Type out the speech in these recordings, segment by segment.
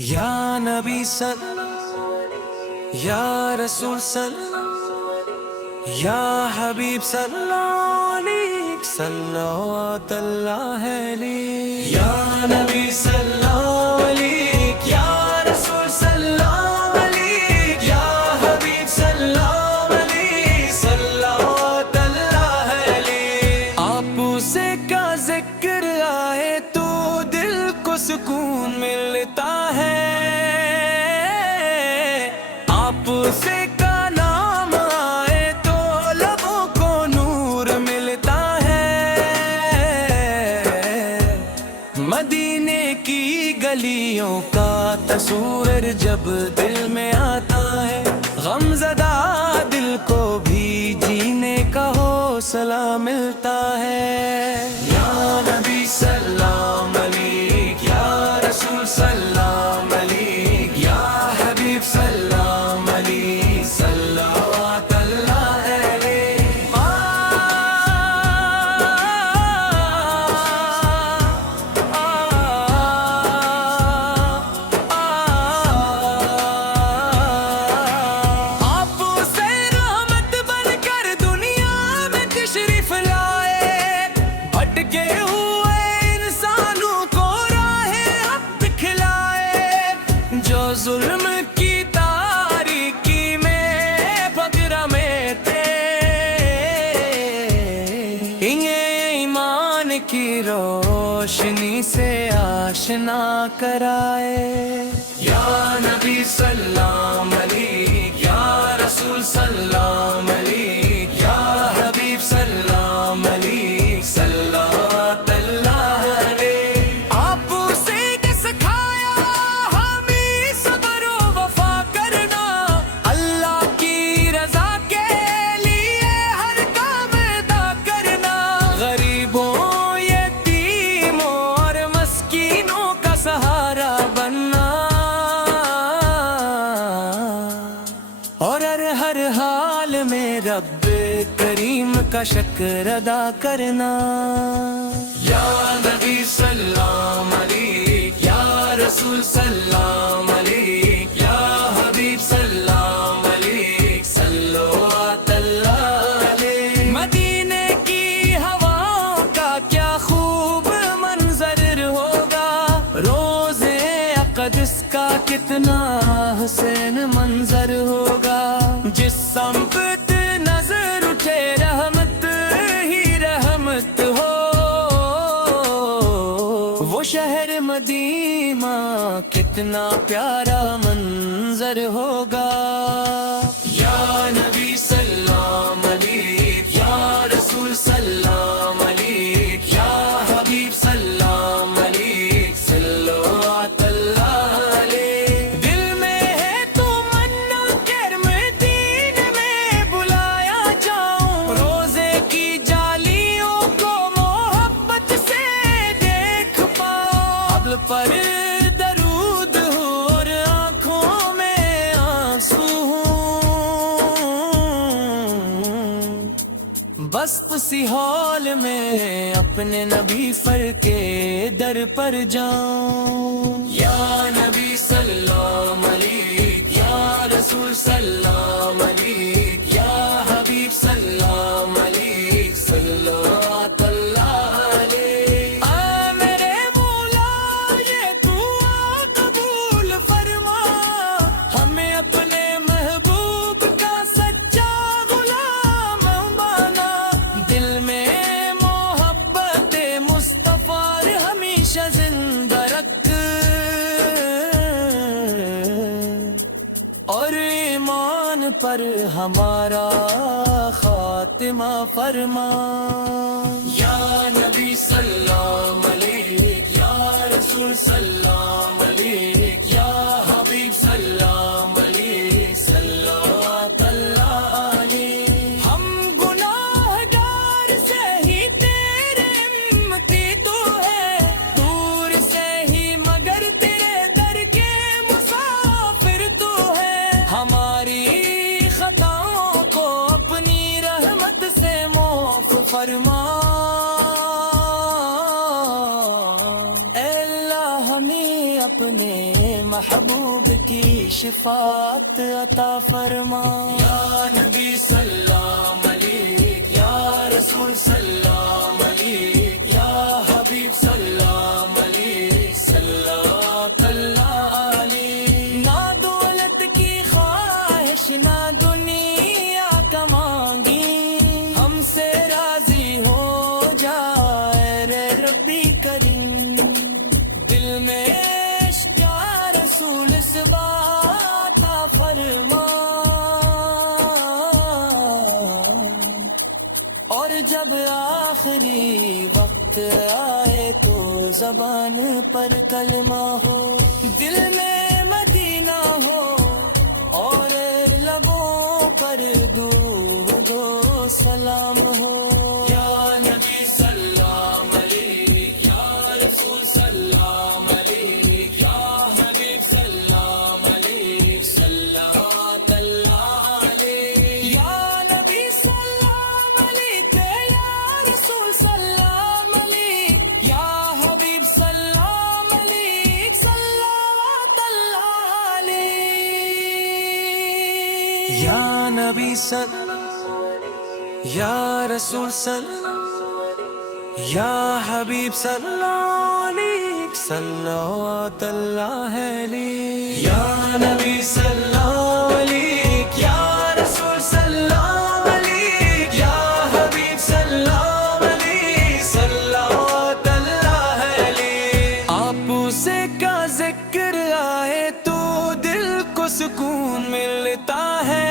یا نبی صلی یا رسول صلی یا حبیب صلی صلوات اللہ علیہ یا نبی صلی یا رسول صلی یا حبیب صلی صلوات اللہ علیہ۔ آپ سے کا ذکر آئے تو دل کو سکون ملتا ہے، آپ سے کا نام آئے تو لبوں کو نور ملتا ہے۔ مدینے کی گلیوں کا تصور جب دل میں آتا ہے، غم زدہ دل کو بھی جینے کا حوصلہ ملتا ہے۔ یا نبی سلام علیک، یا رسول سلام علیک، یا حبیب سلام علیک، صلوات اللہ علیہ۔ آپ سے رحمت بن کر دنیا میں تشریف لائے، بھٹکے ہوئے انسانوں کو راہ حق دکھلائے، جو ظلم کی تاریکی میں پگرا میں تھے، انہیں ایمان کی روشنی سے آشنا کرائے۔ یا نبی سلام علیک، یا رسول سلام علیک، یا حبیب سلام علیک، صلوات اللہ علیہ۔ آپ سے کہ سکھایا ہمیں صبر و وفا کرنا، اللہ کی رضا کے لیے ہر کام ادا کرنا، غریبوں یتیموں اور مسکینوں کا سہارا بننا، اور ہر حال میں رب کریم کا شکر ادا کرنا۔ یا نبی سلام علیک، یا رسول سلام علیک، یا حبیب سلام علیک، صلوات اللہ علیہ۔ مدینے کی ہواؤں کا کیا خوب منظر ہوگا، روزے اقدس کا کتنا حسین منظر ہوگا، جس سمت نظر اٹھے رحمت ہی رحمت ہو، وہ شہر مدینہ کتنا پیارا منظر ہوگا۔ یا نبی سلام علیک، یا رسول سلام علیک، یا حبیب سلام علیک، صلوات اللہ علیہ۔ دل میں ہے تو منا کہ مدینے میں بلایا جاؤں، روزے کی جالیوں کو محبت سے دیکھ پاؤں، ابل پر درود ہو اور آنکھوں میں آنسو ہوں، بس اسی حال میں اپنے نبی فر کے در پر جاؤں۔ یا نبی سلام علیک، یا رسول سلام علیک، یا حبیب سلام علیک، صلوات اللہ علیہ۔ آ میرے مولا یہ دعا قبول فرما، ہمیں اپنے محبوب کا سچا غلام بنا، دل میں محبت مصطفیٰ ہمیشہ زندہ رکھ، اور ایمان پر ہمارا خاتمہ فرما۔ یا نبی سلام علیک، یا رسول سلام علیک، یا حبیب سلام علیک، صلوات اللہ علیہ۔ ہم گناہگار سے ہی تیرے امتی تو ہے، دور سے ہی مگر تیرے در کے مسافر تو ہے، ہماری خطاؤں کو اپنی رحمت سے معاف فرما، اے اللہ ہمیں اپنے محبوب کی شفاعت عطا فرما یا نبی سلام علیک یا رسول سلام علیک یا حبیب سلام علیک صلوات اللہ علیک نہ دولت کی خواہش نہ دنیا کا مانگی ہم سے راضی ہو جائے رے ربی کریم دل میں یا رسول اس بات کا فرما اور جب آخری وقت آئے تو زبان پر کلمہ ہو دل میں مدینہ ہو اور لبوں پر درود و سلام ہو یا نبی سلام علیک یا رسول سلام علیک یا حبیب سلام علیک صلوات اللہ علیک یا نبی سلام علیک یا رسول سلام علیک یا حبیب سلام علیک صلوات اللہ علیک یا نبی یا رسول یا حبیب سلام علیک صلوات اللہ علیک یا نبی سلام علیک یا رسول سلام علیک یا حبیب سلام علیک صلوات اللہ علیک آپ سے کا ذکر آئے تو دل کو سکون ملتا ہے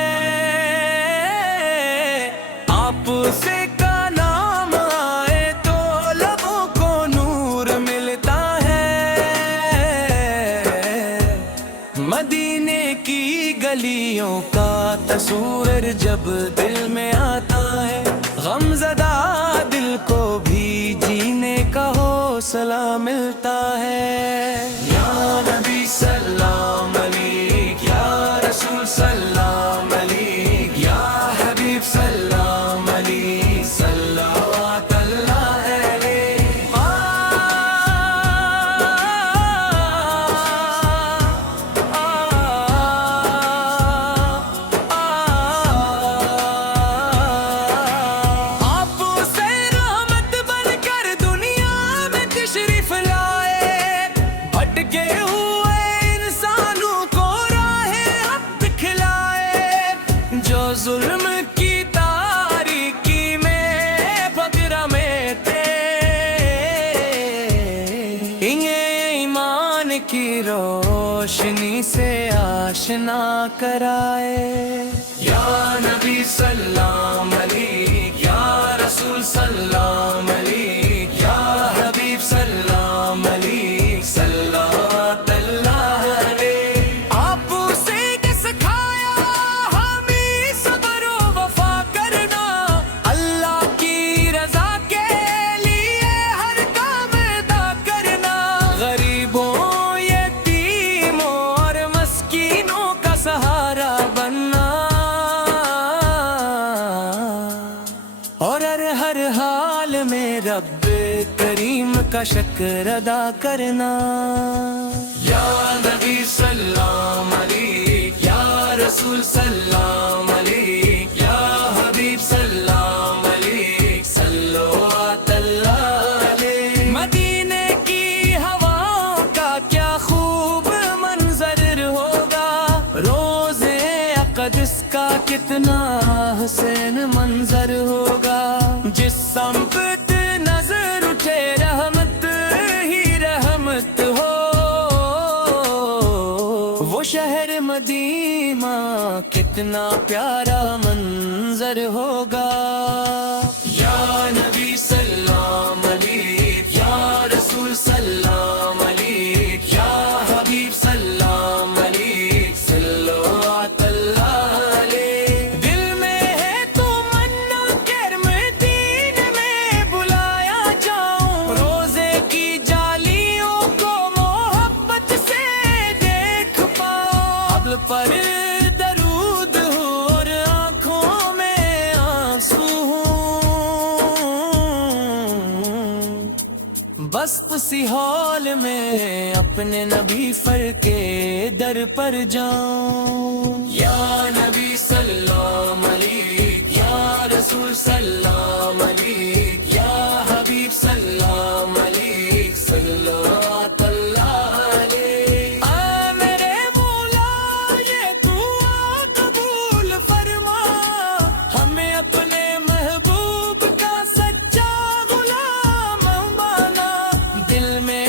آپ سے کا نام آئے تو لبوں کو نور ملتا ہے مدینے کی گلیوں کا تصور جب دل میں آتا ہے غم زدہ دل کو بھی جینے کا حوصلہ ملتا ہے یا نبی سلام علیک یا رسول سلام علیک یا حبیب سلام علیک صلوات اللہ علیک آپ سے رحمت بن کر دنیا میں تشریف لائے بھٹکے ہوئے انسانوں کو راہ حق دکھلائے جو ظلم کی تاریکی میں فقر میں تھے انہیں ایمان کی روشنی سے آشنا کرائے یا نبی سلام علیک یا رسول سلام علیک یا حبیب سلام علیک صلوات اللہ علیک آپ سے سکھایا ہمیں صبر و وفا کرنا اللہ کی رضا کے لیے ہر کام ادا کرنا غریبوں یتیموں اور مسکینوں کا سہارا بننا اور ہر حال میں رب کریم کا شکر ادا کرنا یا نبی سلام علیک یا رسول سلام علیک یا حبیب سلام علیک صلوات اللہ علیک مدینے کی ہواؤں کا کیا خوب منظر ہوگا روزے اقدس کا کتنا حسین منظر ہوگا جس سمت نظر اٹھے رحمت ہی رحمت ہو وہ شہر مدینہ کتنا پیارا منظر ہوگا یا نبی سلام علیک یا رسول سلام علیک یا حبیب سلام علیک صلوات اللہ علیک دل میں ہے تو منا کر مدینے میں بلایا جاؤں روزے کی جالیوں کو محبت سے دیکھ پاؤ ابل پر درود ہو اور آنکھوں میں آنسو ہوں بست سی ہال میں اپنے نبی فر کے در پر جاؤں. یا نبی سلام علیک، یا رسول سلام علیک، یا حبیب سلام علیک، صلوات اللہ علیک. آ میرے مولا یہ دعا قبول فرما، ہمیں اپنے محبوب کا سچا غلام بنا. دل میں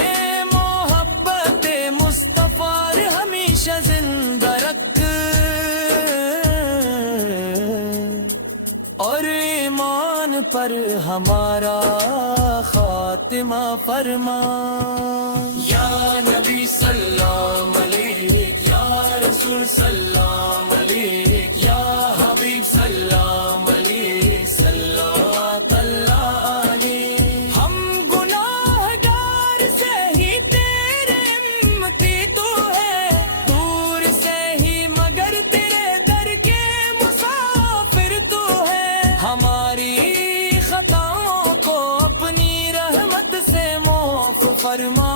محبت مصطفیٰ ہمیشہ زندہ رکھ، اور ایمان پر ہمارا خاتمہ فرما. یا نبی سلام علیک، یا رسول سلام علیک، یا حبیب سلام علیک، صلوات اللہ علیک. ہم گناہگار سے ہی تیرے امتی تو ہے، دور سے ہی مگر تیرے در کے مسافر تو ہے. ہماری خطاؤں کو اپنی رحمت سے معاف فرما.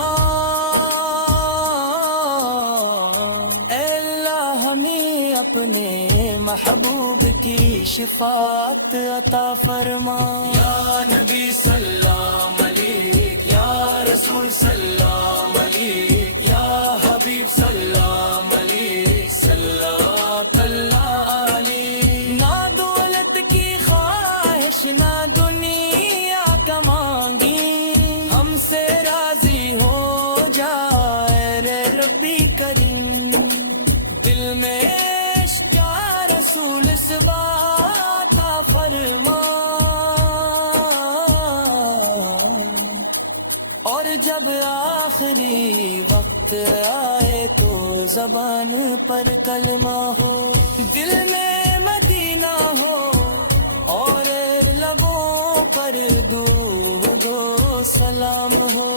اے اللہ ہمیں اپنے محبوب کی شفاعت عطا فرما. یا نبی سلام علیک، یا رسول سلام علیک، یا حبیب سلام علیک، صلوات اللہ علیک. نہ دولت کی خواہش نہ دنیا کا مانگی، ہم سے راضی ہو جائے رے ربی کریم. دل میں عشق یا رسول اس بات کا فرما، اور جب آخری وقت آئے تو زبان پر کلمہ ہو، دل میں مدینہ ہو، اور لبوں پر درود و سلام ہو.